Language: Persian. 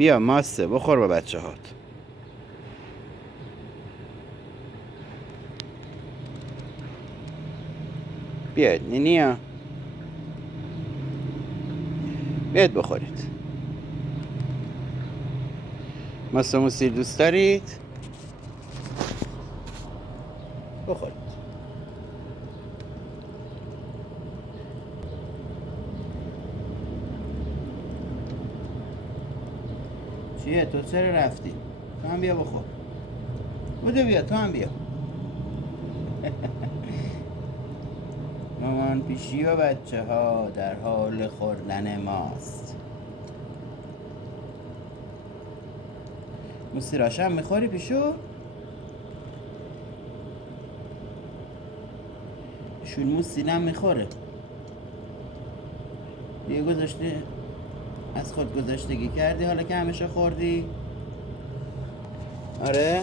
بیا ماسه بخور با بچه هات. بیاید نینیا، بیاید بخورید. ماسه موسی دوست دارید؟ بخورید. چیه تو چرا رفتی؟ تو هم بیا بخور. بودو بیا تو هم بیا. مامان پیشی و بچه ها در حال خوردن ماست. موسی راشه هم میخوری پیشو؟ شون موسی هم میخوره. یه گذاشته از خود گذاشتگی کردی حالا که همیشه خوردی؟ آره؟